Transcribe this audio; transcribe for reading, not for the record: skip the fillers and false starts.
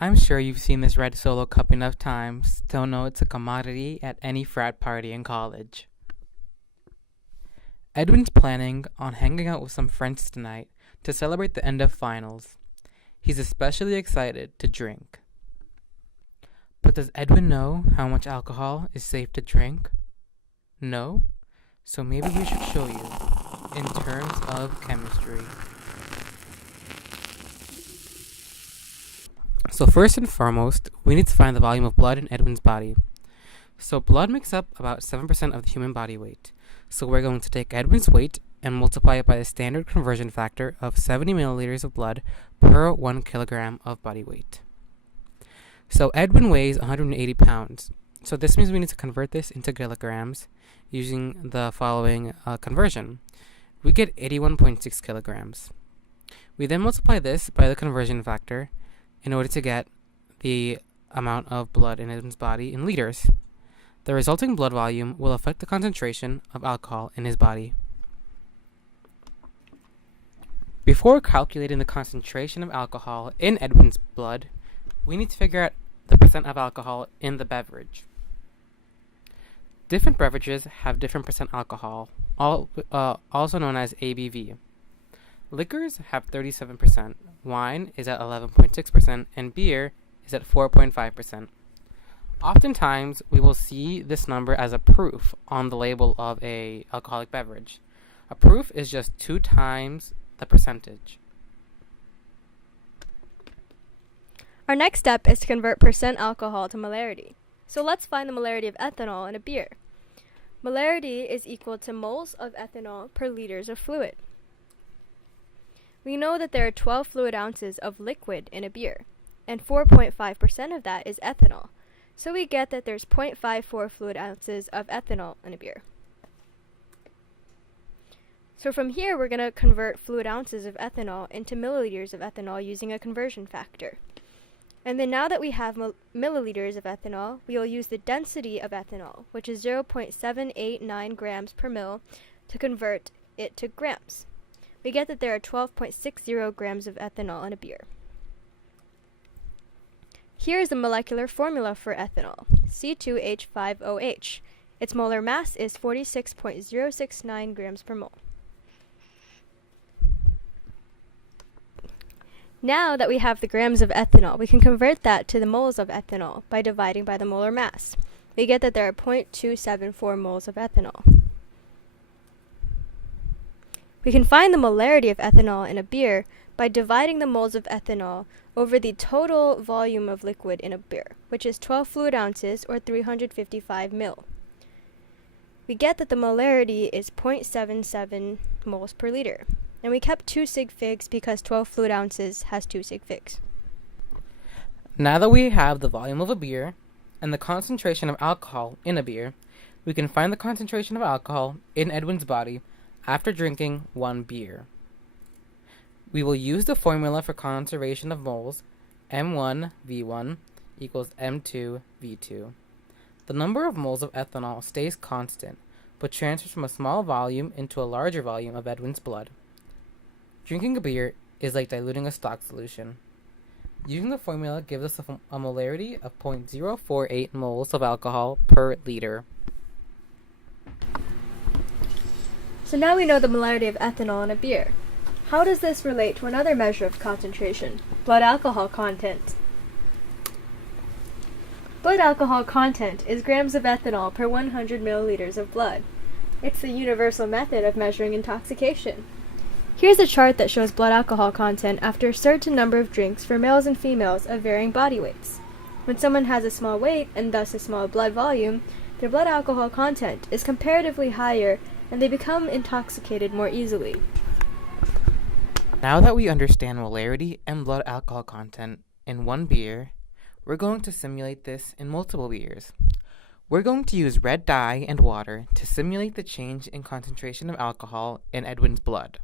I'm sure you've seen this red Solo cup enough times to know it's a commodity at any frat party in college. Edwin's planning on hanging out with some friends tonight to celebrate the end of finals. He's especially excited to drink. But does Edwin know how much alcohol is safe to drink? No? So maybe we should show you in terms of chemistry. So first and foremost, we need to find the volume of blood in Edwin's body. So blood makes up about 7% of the human body weight. So we're going to take Edwin's weight and multiply it by the standard conversion factor of 70 milliliters of blood per 1 kilogram of body weight. So Edwin weighs 180 pounds. So this means we need to convert this into kilograms using the following conversion. We get 81.6 kilograms. We then multiply this by the conversion factor in order to get the amount of blood in Edwin's body in liters. The resulting blood volume will affect the concentration of alcohol in his body. Before calculating the concentration of alcohol in Edwin's blood, we need to figure out the percent of alcohol in the beverage. Different beverages have different percent alcohol, also known as ABV. Liquors have 37%, wine is at 11.6%, and beer is at 4.5%. Oftentimes, we will see this number as a proof on the label of a alcoholic beverage. A proof is just 2 times the percentage. Our next step is to convert percent alcohol to molarity. So let's find the molarity of ethanol in a beer. Molarity is equal to moles of ethanol per liters of fluid. We know that there are 12 fluid ounces of liquid in a beer, and 4.5% of that is ethanol. So we get that there's 0.54 fluid ounces of ethanol in a beer. So from here, we're going to convert fluid ounces of ethanol into milliliters of ethanol using a conversion factor. And then now that we have milliliters of ethanol, we will use the density of ethanol, which is 0.789 grams per mil, to convert it to grams. We get that there are 12.60 grams of ethanol in a beer. Here is the molecular formula for ethanol, C2H5OH. Its molar mass is 46.069 grams per mole. Now that we have the grams of ethanol, we can convert that to the moles of ethanol by dividing by the molar mass. We get that there are 0.274 moles of ethanol. We can find the molarity of ethanol in a beer by dividing the moles of ethanol over the total volume of liquid in a beer, which is 12 fluid ounces or 355 mil. We get that the molarity is 0.77 moles per liter. And we kept 2 sig figs because 12 fluid ounces has 2 sig figs. Now that we have the volume of a beer and the concentration of alcohol in a beer, we can find the concentration of alcohol in Edwin's body after drinking 1 beer. We will use the formula for conservation of moles, M1V1 equals M2V2. The number of moles of ethanol stays constant, but transfers from a small volume into a larger volume of Edwin's blood. Drinking a beer is like diluting a stock solution. Using the formula gives us a molarity of 0.048 moles of alcohol per liter. So now we know the molarity of ethanol in a beer. How does this relate to another measure of concentration, blood alcohol content? Blood alcohol content is grams of ethanol per 100 milliliters of blood. It's the universal method of measuring intoxication. Here's a chart that shows blood alcohol content after a certain number of drinks for males and females of varying body weights. When someone has a small weight and thus a small blood volume, their blood alcohol content is comparatively higher and they become intoxicated more easily. Now that we understand molarity and blood alcohol content in 1 beer, we're going to simulate this in multiple beers. We're going to use red dye and water to simulate the change in concentration of alcohol in Edwin's blood.